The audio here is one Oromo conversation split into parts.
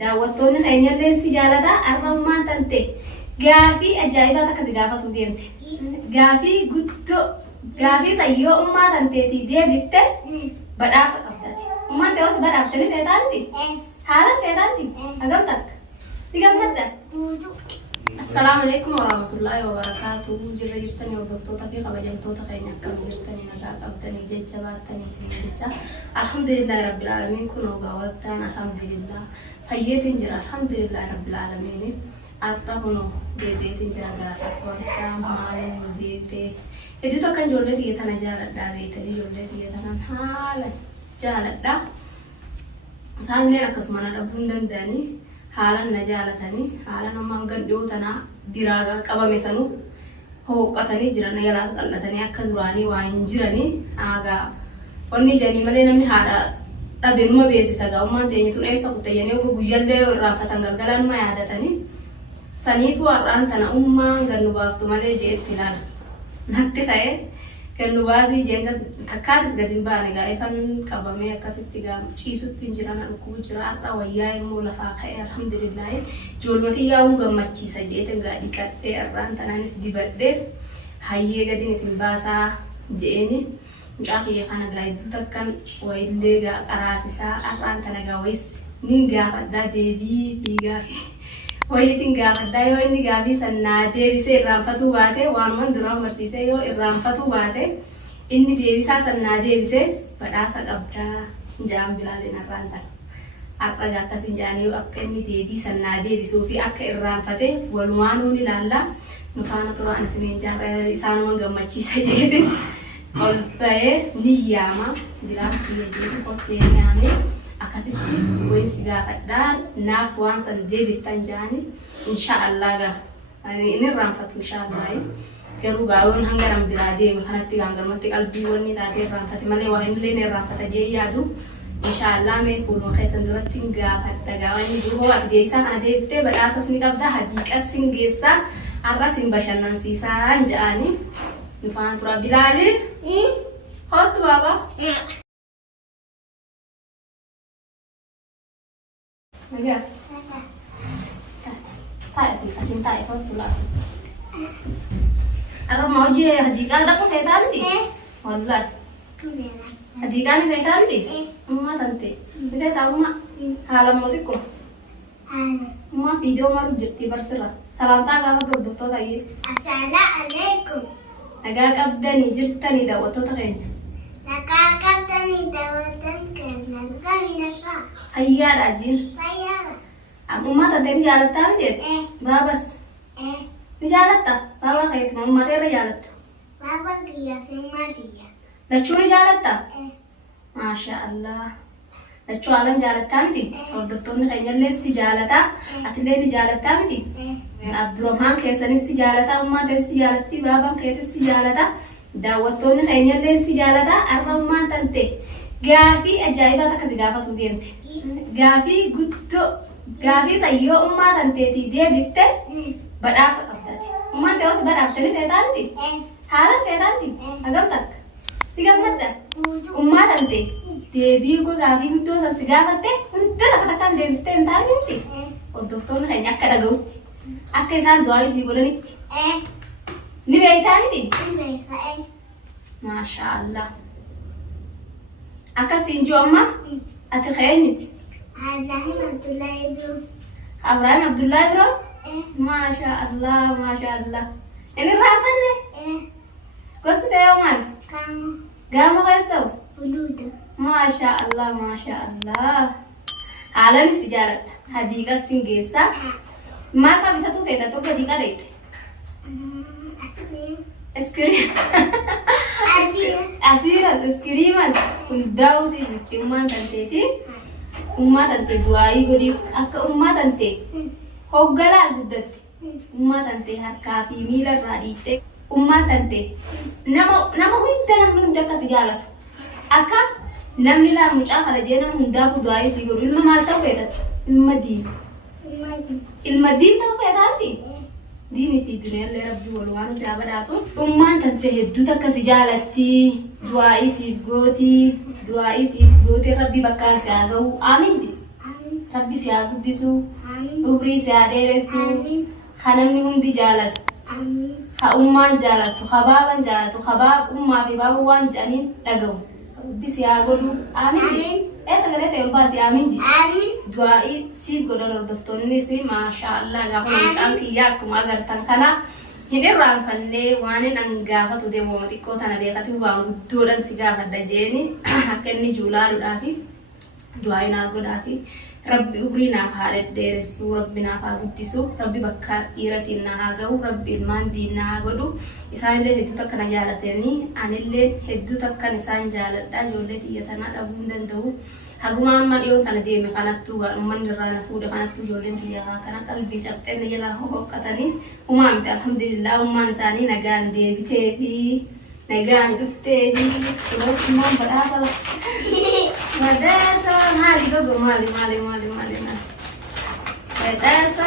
daawwattoonni keenya illee si jaalata arraumaan tante gaafii ajaa'ibaa takka si gaafatu deemti. Gaafii guddoo gaafii sayyoo ummaa tanteetii deebifte badhaasa qabdaati. Ummaan ta'e os badhaaftanii feetaanti? Haala feetaanti? Hagam takka? Ni gammadda? Assalamu alaikum warahmatullahi wabarakatuh. Jirra jirtanii hordoftoota fi kabajamtoota keenya akkam jirtanii nagaa qabdanii jecha baattanii isin jecha alhamdulillahi rabbil alamin kun ogaa waltaan alhamdulillah fayyeetiin jira alhamdulillahi rabbil alamin arra huno deebiitiin jira gaafas waltaan maaliin deebitee hedduu tokko ijoollee xiyyeetana jaaladhaa beekanii ijoollee xiyyeetanan haala jaaladhaa isaanillee akkasuma na dhabuu hin danda'anii haalan na jaalatanii haalan ammaan gandhiyootana biraagaa qabame sanuu hooqqatanii jiran yaalaa qal'atanii akka duraanii waa hin jiranii aagaa wanni janii malee namni haadha dhabeenuma beeksisa gaa'ummaan teenyituun eessa kuttayyanii oga guyyallee irraanfatan galgalaanuma yaadatanii saniifuu har'aan tana ummaan gannu baaftu malee jeetti ilaala natti ta'ee gannu baasii jeenga takkaatis gadi hin baane gaa'ifan qabamee akkasitti ciisutti hin jiran dhukkubu jira har'a wayyaa immoo lafaa ka'ee alhamdulillahi ijoolmatii yaa'uun gammachiisa jeetin gaa dhiqadhee har'aan tanaanis dibadhee hayyee gadiin isin baasaa je'eni mucaa kiyya kana gaa hedduu takkan wayillee gaa qaraasisaa har'aan tana gaa wayis nin gaafadhaa deebii fiigaa fi wayitiin gaafadhaa yoo inni gaafii sannaa deebisee irraanfatuu baate waanuman duraan barsiisee yoo irraanfatuu baate inni deebisaa sannaa deebisee badhaasa qabdaa jaan bilaaleen har'aan tana. Har'a akkasiin jaanii akka inni deebii sannaa deebisuu fi akka irraanfatee walumaanuu ni ilaalla. Nu faana turaan isin jaarra isaanuman gammachiisa jeetin ol ba'ee ni yaama bilaan kiyya jeetin kokkee nyaamee akkasitti wayisi gaafadhaan naaf waan san deebiftan jaanii inshaallah gaa inni irraanfatu inshaallah garuu gaawwan hangaran biraa deemu kanatti gaangarumatti qalbii wanni taatee irraanfate malee waa hin illee irraanfata jee yaadu inshaallah mee fuuluma keessan duratti hin gaafadha gaawwanni duuboo ati deebisaa kana deebiftee badhaasas ni qabda hadiiqas sin geessaa har'as hin bashannansiisaa jedhanii nu faana tura Bilaali hootu baabaa Naga. Tahu sih, kasih tahu kalau pulas. Arah mau je hadiah ada kau fetan ti? Wallah. Hadiah ni fetan ti? Mama tante. Kita tahu mak. Halam mau tikku. Mama video maru jadi bersera. Salam tak kamu berdokter tadi. Assalamualaikum. Naga kabda ni jirta ni dah waktu tak kayaknya. Naga kabda ni dah waktu kayaknya. Kami naga. Ayah rajin. Umma tante ni jaalata miti? Babas. Ni jaalata? Baba kayit mo umma tere jaalata? Baba kaya semua dia. Lachuu ni jaalata? Masha Allah. Lachuu alan jaalata miti? Hordoftoonni keenyallee si jaalata? Atillee ni jaalata miti? Abdurrahman keessanis si jaalata? Umma ta'e si jaalatti? Babaan keetis si jaalata? Daawwattoonni keenyallee si jaalata? Arra ummaan tante gaafii ajaa'ibaa takka si gaafatu deemti. Gaafii guddoo gaafii sayyoo ummaa tanteetii deebifte badhaasa qabdaati. Ummaan ta'e os badhaaftanii feetaanti? Haala feetaanti? Hagam takka? Ni gammadda? Ummaa tante deebii gaafii guddoo san si gaafatte hunda takka takkaan deebiftee hin taane miti? Hordoftoonni keenya akka dhaga'utti akka isaan du'aa isii godhanitti ni beektaa miti? Maasha Allah. Akkasiin jiru amma ati ka'ee miti? Abraham Abdullahi bro? Masha Allah, Masha Allah. Ini rafanne? Gosti ta'e maal? Gaama keessau? Masha Allah, Masha Allah. Haalan si jaaladha. Hadiiqas sin geessaa. Maal kaa bitatu feeta tokko hadiiqa dheeyte? Iskiriim. Asiiras iskiriimas hundaa'u si bitti ummaan tanteeti. Ummaa tante du'aayii godhiif akka ummaa tante hoggalaan guddatte. Ummaa tante harkaa fi miila irraa dhiittee. Ummaa tante nama hundi akka si jaalatu. Akka namni laan mucaa kana jee nama hundaafuu du'aayii si godhu ilma maal ta'u feetatte? Ilma diin. Ilma diin ta'u feetaanti? Diinii fi dureellee rabbii walumaan si badhaasu. Ummaan tante hedduu takka si jaalatti. Du'aayii siif gooti. Du'aayii siif gooti rabbii bakkaan si haa ga'u. Aaminti? Rabbi si haa guddisu. Amin. Umrii si haa dheeressu. Amin. Haa namni hundi jaalatu. Amin. Haa ummaan jaalatu. Haa baaban jaalatu. Haa baab ummaa fi baaba waan jedhaniin dhagahu. Rabbi si haa godhu. Aamin ji. Amin. Eessa galee ta'e ulfaa si aamin ji. Amin. Du'aa'ii siif godhan hordoftoonnis maashaallah gaafa mucaan kiyyaa akkuma agartan kana hin irraanfannee waan hin angaafatu deemuma xiqqoo tana beekati waan guddoodhaan si gaafadha jeeni akka inni juulaaluudhaa fi du'aa'ii naa godhaa fi rabbi umrii naaf haa dheeressuu rabbi naaf haa guddisu rabbi bakka dhiiratiin na haa ga'u rabbi ilmaan diinna haa godhu isaanillee hedduu takka na jaalatanii anillee hedduu takkan isaan jaaladha ijoollee xiyya tanaa dhabuu hin danda'u. Haguma amma dhiyoon tana deeme kanattuu uummanni irraa na fuudhe kanattuu ijoolleen xiyyaa kana qalbii cabxee na jalaa hoqqatanii uumaa miti alhamdulillah uumaan isaanii nagaan deebitee fi nagaan dhuftee fi uumaan badhaasa maali gogo maali badhaasa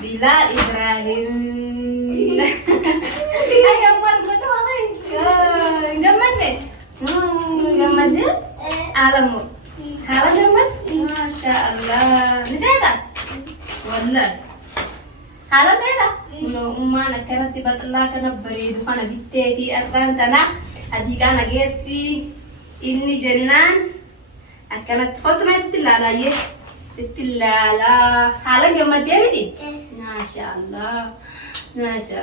Bilal Ibrahim ayo umar godo ay gammadne gammadne alamu hala gamad masya Allah ni beda wala hala beda no umma nakarati batalla kana bareedu kana bitteti arqan tana adika nagesi inni jennan akanat khotma istilalaye istilala hala gammadne miti masya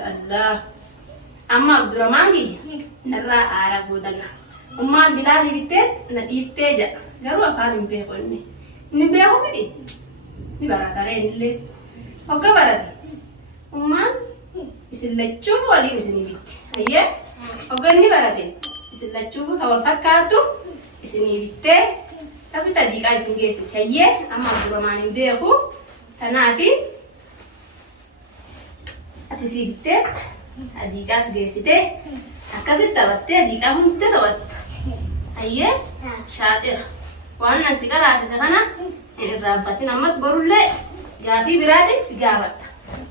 Allah amma Abdurrahman ki narra ara godaga umma Bilal bitte na difte ja garu afaan hin beekonni ni beeku miti ni baratare ille hogga barate umma isilachuu waliin isinii bitti ayye hogga ni barate isilachuu tawal fakkaatu isinii bitte kasita diiqaa isin geessi ayye amma Abdurrahman hin beeku tanaafi ati si bitte adiiqaas geessite akkasitti taphattee adiiqaa hundi taphatta ayye shaatira waan nan si qaraasise kana hin irraanfatin ammas borullee gaafii biraatiin si gaafadha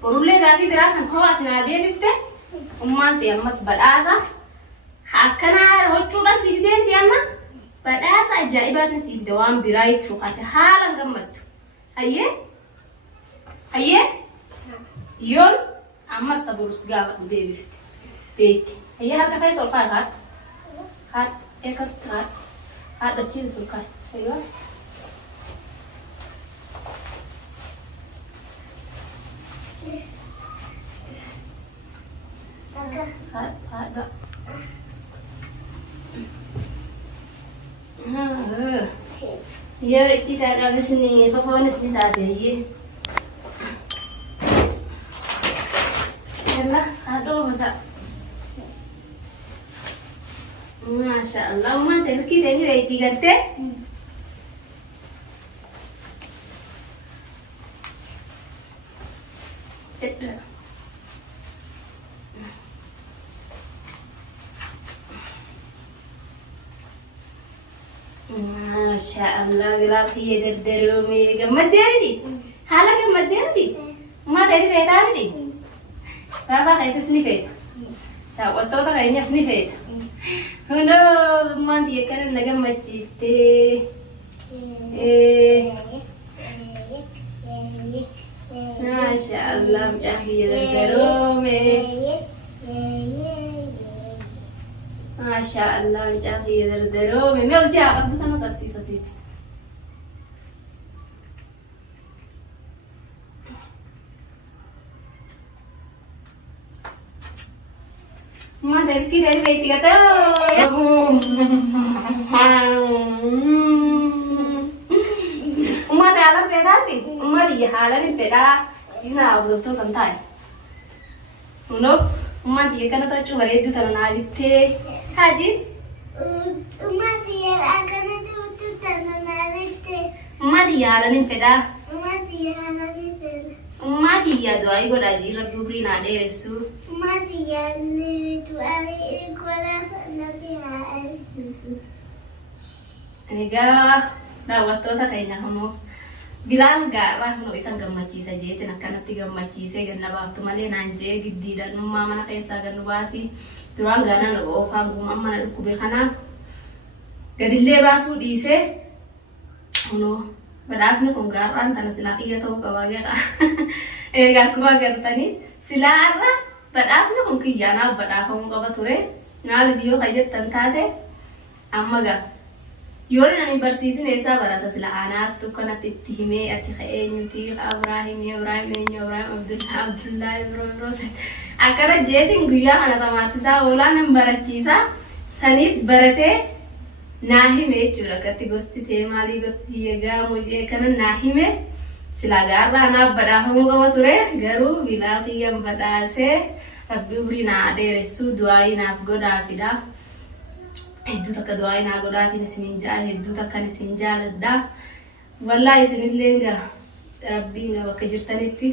borullee gaafii biraa san ho'aati naa deebifte ummaan ta'e ammas badhaasa akkanaa hochuudhaan si fideenti amma badhaasa ajaa'ibaatiin si fide waan biraa jechuu ati haalan gammaddu ayye yoon ammas taburus gaafadhu deebifte beekti ayye harka keessa ol kaa'e haat ekas haat achiin ol kaa'e ayyo haat yoo itti taaqabisni fofoonis ni taate ayye yalla haadhoo masa masha Allah umma telki teni reiti garte cedda masha Allah Bilal kiye derdero me gammadde miti hala gammadde miti umma teni feeta miti baba kaitas ni feeta daawwattoota keenyas ni feeta hundo ummaan tiyya kana na gammachiifte masha Allah mucaa kiyya dardaroome masha Allah mucaa kiyya dardaroome mee hojii haa qabdu tana qabsiisa siif ma telki dari reiti kata umma dalam pedati umma di halan peda jina abdo tantai uno umma dia kana to chu hare du tarana bitte haji umma dia akan itu tanana bitte umma dia halan peda umma dia akan itu umma dia doai goda ji rabbi bri na deresu umma dia itu ari ikola nabi haisu ega daawwattoota keenya hono Bilal gaarraa hono isaan gammachiisa jeetin akkanatti gammachiisee ganna baaftu malee naan jee giddiidhaan ummaa mana keessaa gannu baasii duraan gaanaan oofaan guumaan mana dhukkube kanaaf gadillee baasuu dhiisee Kuno badhaasni kun gaarraan tana silaa kiyya ta'uu qaba beekaa. Egaa akkuma agartanii silaa irra badhaasni kun kiyyaanaaf badhaafamuu qaba ture. Maaliif yoo jettan taate amma gaa yoo nani barsiisne eessaa barata silaa aanaattu kanatti itti himee ati ka'eenyuti Ibrahim Abdullahi Ibroose akkana jeetiin guyyaa kana tamaarsisaa oolaan hin barachiisaa saniif baratee naa hime jechuudha akkatti gosti tee maalii gosti egaa mojee kana naa hime silaa gaarraa naaf badhaafamuu qaba ture garuu bilaa kiyyan badhaasee rabbi umrii naa dheeressuu du'aayii naaf godhaafidha. Hedduu takka du'aayii naa godhaafin isiniin ja'a hedduu takkan isin jaaladha. Wallaahi isinillee egaa rabbiin bakka jirtanitti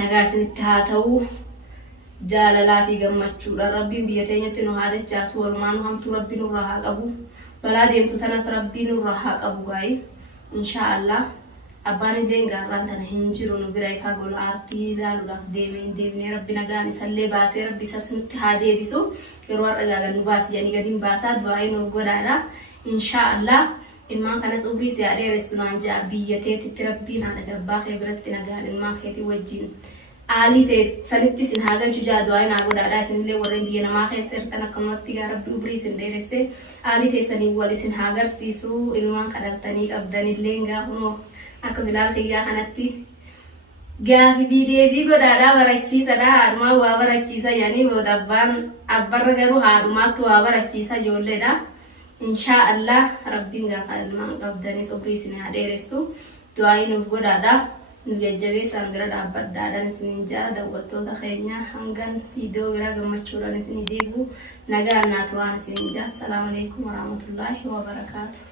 nagaa isinitti haa ta'u. Jaalalaa fi gammachuudha rabbiin biyya teenyatti nu haa dachaasu walumaa nu hamtuu rabbiin nurraa haa qabu balaa deemtu tanas rabbiin nurraa haa qabu gaa'ii inshaallah abbaan illee gaarraan tana hin jiru nu bira ifaa gola aartii ilaaluudhaaf deemnee rabbi nagaan isallee baasee rabbi isas nutti haa deebisu yeroo har'a gaagan nu baasi jedhanii gadiin baasaa du'aa'ii nuuf godhaadha inshaallah ilmaan kanas umrii si haa dheeressu naan ja'a biyya teetitti rabbiin haadha gabbaa kee biratti nagaan ilmaan keetii wajjin Ali te sanitti sin hagal chuja doa na goda da sin le warren biya na ma kheser tan akkamatti ga rabbi ubri sin derese Ali te sani wali sin hagar sisu ilman qadatani qabdani lenga huno akka bilal khiya kanatti gaafi bideebii godaadhaa barachiisadha haadhumaa waa barachiisa yani boodabban abbarra garuu haadhumaatti waa barachiisa ijoolleedha inshaallah rabbiin gaafa ilmaan qabdanis ubri sin haa dheeressu du'aa nuuf godhaadha nu jajjabeessan bira dhaabbadhaadhaan isiniin jaa daawwattoota keenya hangan viidiyoo biraa gammachuudhaan isinii deebi'u nagaan naa turaan isiniin jaa. Assalaamu alaykum warahmatullaahi wabarakaatuh.